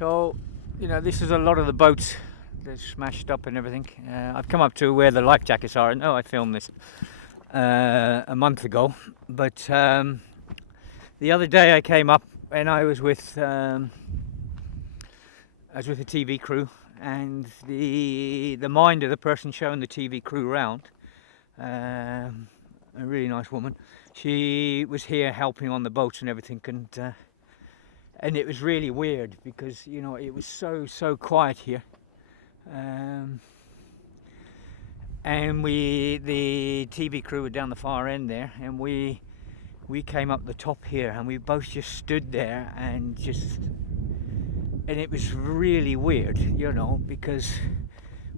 So, this is a lot of the boats that's smashed up and everything. I've come up to where the life jackets are. I know I filmed this a month ago, but the other day I came up and I was with a TV crew, and the minder, the person showing the TV crew around, a really nice woman, she was here helping on the boats and everything, and it was really weird because it was so quiet here, and the TV crew were down the far end there, and we came up the top here, and we both just stood there and it was really weird, because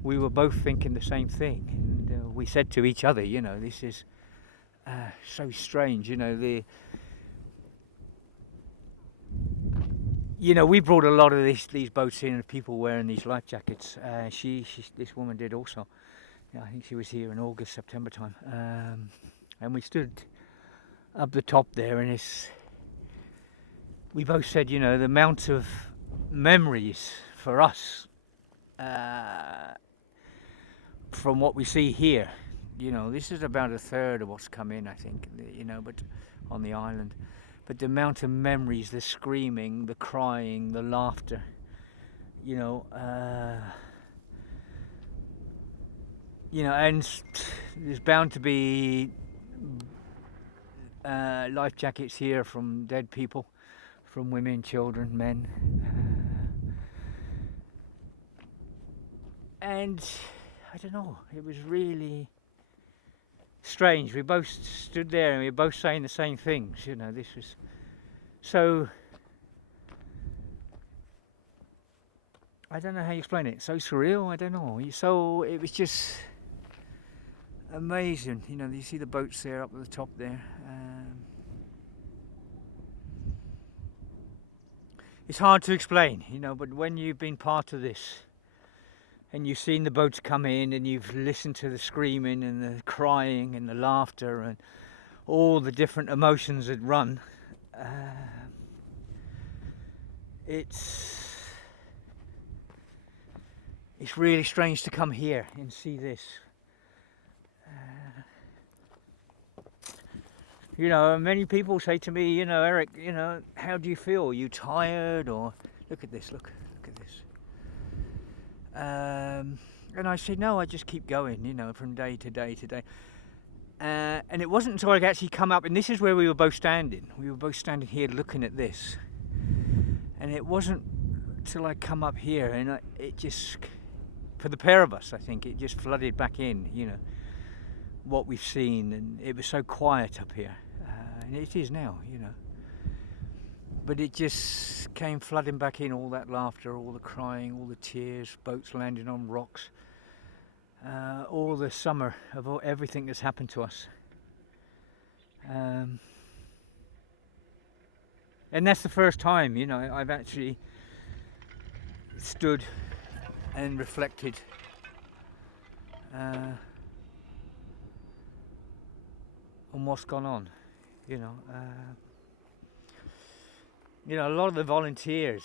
we were both thinking the same thing, and we said to each other, this is so strange, we brought a lot of these boats in, and people wearing these life jackets. This woman did also. I think she was here in August, September time, and we stood up the top there, and we both said, the amount of memories for us from what we see here. This is about a third of what's come in, I think, but on the island. But the amount of memories, the screaming, the crying, the laughter, and there's bound to be life jackets here from dead people, from women, children, men, and I don't know, it was really strange. We both stood there and we were both saying the same things, this was so, I don't know how you explain it, so surreal, I don't know, so it was just amazing. You see the boats there up at the top there. It's hard to explain, but when you've been part of this and you've seen the boats come in and you've listened to the screaming and the crying and the laughter and all the different emotions that run, it's really strange to come here and see this. Many people say to me, Eric, how do you feel? Are you tired? Or look at this, look at this. And I said, no, I just keep going, from day to day to day. And it wasn't until I actually come up, and this is where we were both standing. We were both standing here looking at this. And it wasn't till I come up here, and it just, for the pair of us, I think, it just flooded back in, what we've seen, and it was so quiet up here, and it is now, but it just came flooding back in, all that laughter, all the crying, all the tears, boats landing on rocks, all the summer of everything that's happened to us, and that's the first time, I've actually stood and reflected on what's gone on, a lot of the volunteers,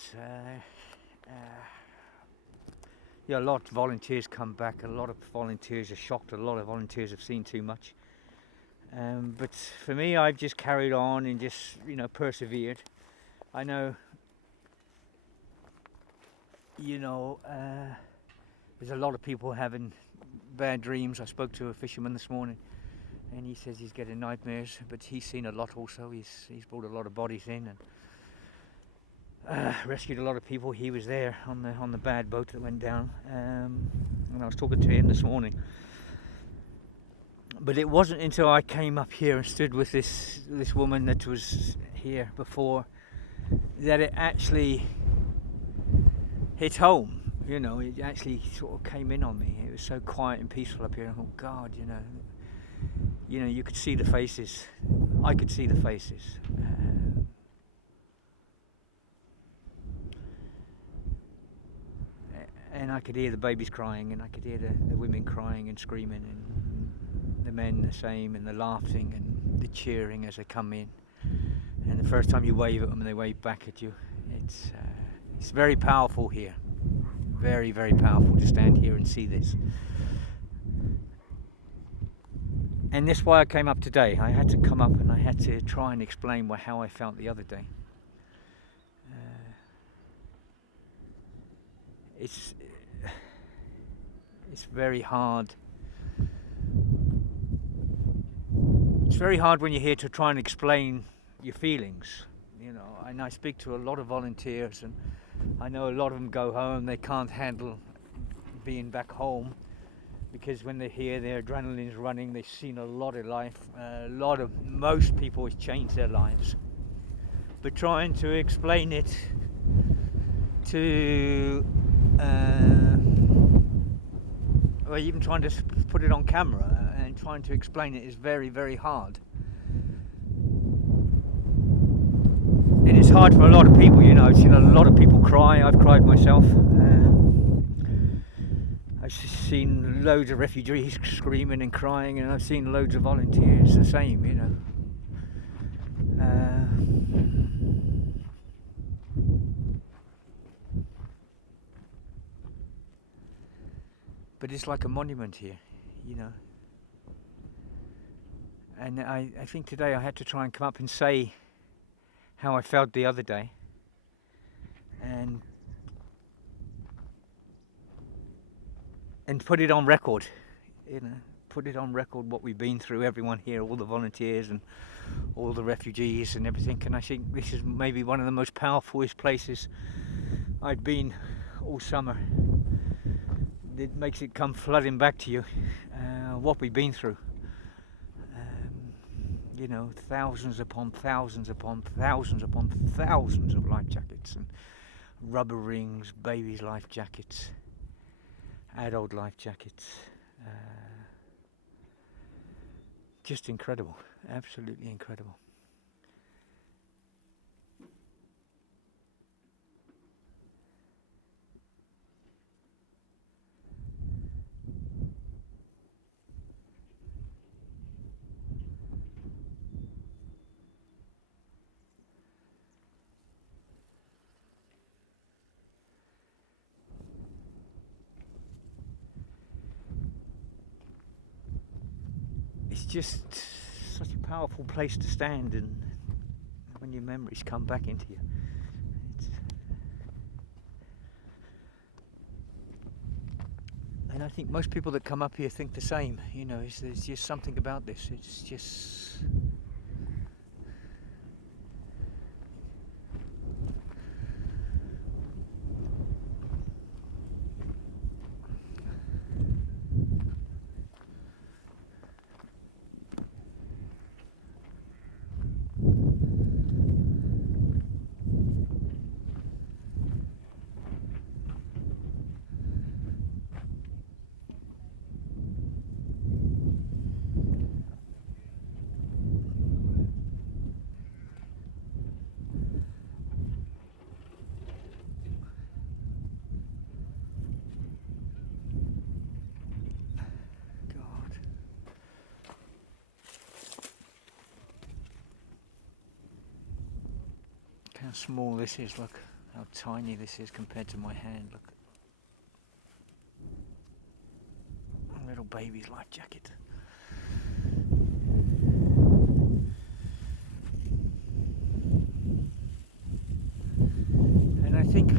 a lot of volunteers come back, a lot of volunteers are shocked, a lot of volunteers have seen too much, but for me, I've just carried on and just, persevered. I know, there's a lot of people having bad dreams. I spoke to a fisherman this morning, and he says he's getting nightmares, but he's seen a lot also. He's brought a lot of bodies in and rescued a lot of people. He was there on the bad boat that went down, and I was talking to him this morning. But it wasn't until I came up here and stood with this woman that was here before that it actually hit home. It actually sort of came in on me. It was so quiet and peaceful up here. Oh God, you could see the faces. I could see the faces. And I could hear the babies crying, and I could hear the women crying and screaming, and the men the same, and the laughing and the cheering as they come in. And the first time you wave at them, they wave back at you. It's very powerful here. Very, very powerful to stand here and see this. And that's why I came up today. I had to come up and I had to try and explain how I felt the other day. It's very hard. It's very hard when you're here to try and explain your feelings, you know. And I speak to a lot of volunteers, and I know a lot of them go home. They can't handle being back home because when they're here, their adrenaline's running. They've seen a lot of life. Most people have changed their lives. But trying to explain it to or even trying to put it on camera and trying to explain it is very, very hard. And it's hard for a lot of people, you know. I've seen a lot of people cry. I've cried myself. I've seen loads of refugees screaming and crying, and I've seen loads of volunteers the same, you know. But it's like a monument here, you know. And I think today I had to try and come up and say how I felt the other day, and put it on record, you know, put it on record what we've been through, everyone here, all the volunteers and all the refugees and everything. And I think this is maybe one of the most powerful places I've been all summer. It makes it come flooding back to you, what we've been through. You know, thousands upon thousands upon thousands upon thousands of life jackets and rubber rings, babies' life jackets, adult life jackets. Just incredible, absolutely incredible. It's just such a powerful place to stand, and when your memories come back into you, and I think most people that come up here think the same. You know, there's just something about this. It's just how small this is. Look how tiny this is compared to my hand. Look, a little baby's life jacket. And I think,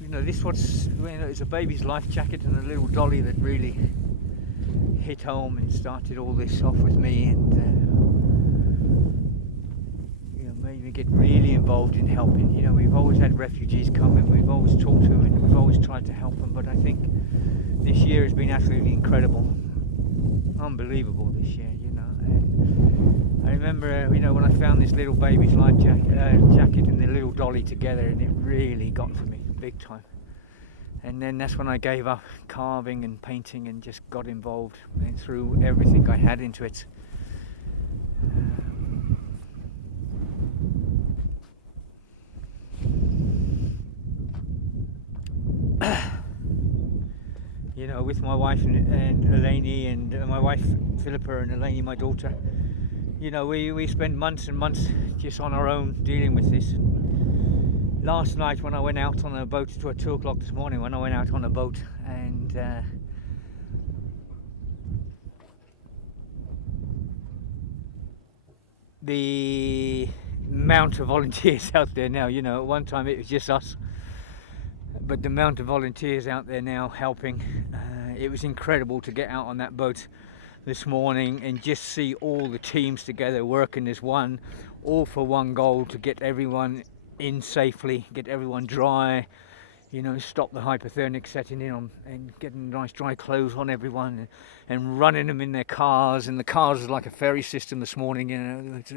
you know, this it's a baby's life jacket and a little dolly that really hit home and started all this off with me, and made me get really involved in helping. You know, we've always had refugees come and we've always talked to them and we've always tried to help them, but I think this year has been absolutely incredible, unbelievable this year, you know. And I remember, you know, when I found this little baby's life jacket and the little dolly together, and it really got to me big time. And then that's when I gave up carving and painting and just got involved and threw everything I had into it. You know, with my wife and Eleni, and my wife Philippa, and Eleni, my daughter, you know, we spent months and months just on our own dealing with this. last night when I went out on a boat, to 2 o'clock this morning when I went out on a boat, and the amount of volunteers out there now, you know, at one time it was just us, but the amount of volunteers out there now helping, it was incredible to get out on that boat this morning and just see all the teams together working as one, all for one goal: to get everyone in safely, get everyone dry, you know, stop the hypothermic setting in on, and getting nice dry clothes on everyone, and running them in their cars. And the cars was like a ferry system this morning, you know, it's,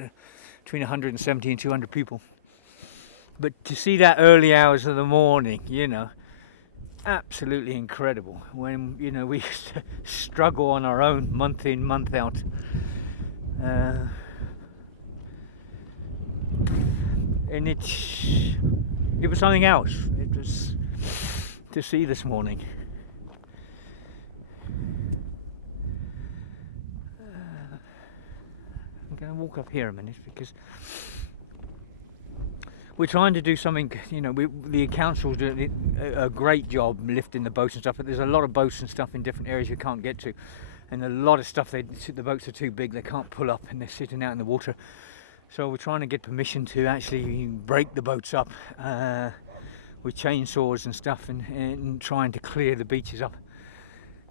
between 170 and 200 people. But to see that early hours of the morning, you know, absolutely incredible, when, you know, we used to struggle on our own month in, month out. And it was something else. It was to see this morning. I'm going to walk up here a minute because we're trying to do something, you know, the council's doing a great job lifting the boats and stuff, but there's a lot of boats and stuff in different areas you can't get to, and a lot of stuff, the boats are too big, they can't pull up, and they're sitting out in the water. So we're trying to get permission to actually break the boats up with chainsaws and stuff, and trying to clear the beaches up.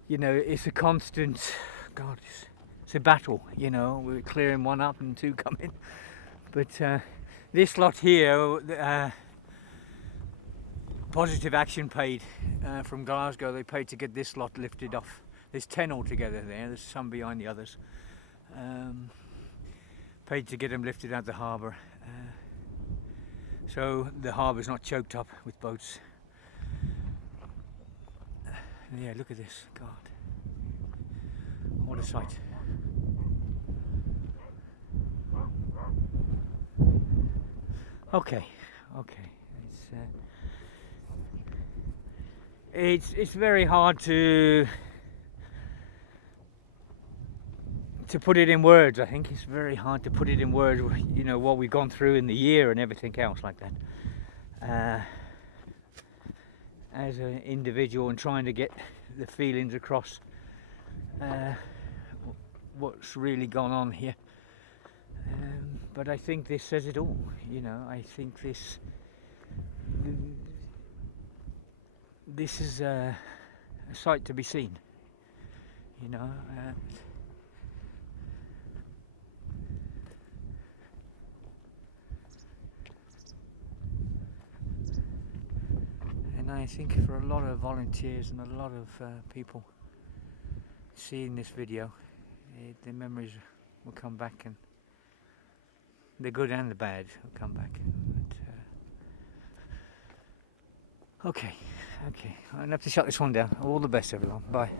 You know, it's a constant, God, it's a battle, you know, we're clearing one up and two come in. But this lot here, Positive Action paid from Glasgow, they paid to get this lot lifted off. There's 10 altogether there, there's some behind the others. Paid to get them lifted out the harbour, so the harbour's not choked up with boats. Yeah, look at this, God, what a sight. Okay, it's very hard to put it in words. I think it's very hard to put it in words, you know, what we've gone through in the year and everything else like that, as an individual, and trying to get the feelings across, what's really gone on here. But I think this says it all, you know. I think this is a sight to be seen, you know. And I think for a lot of volunteers and a lot of people seeing this video, their memories will come back, and the good and the bad will come back. But, okay, I'm going to have to shut this one down. All the best, everyone. Bye.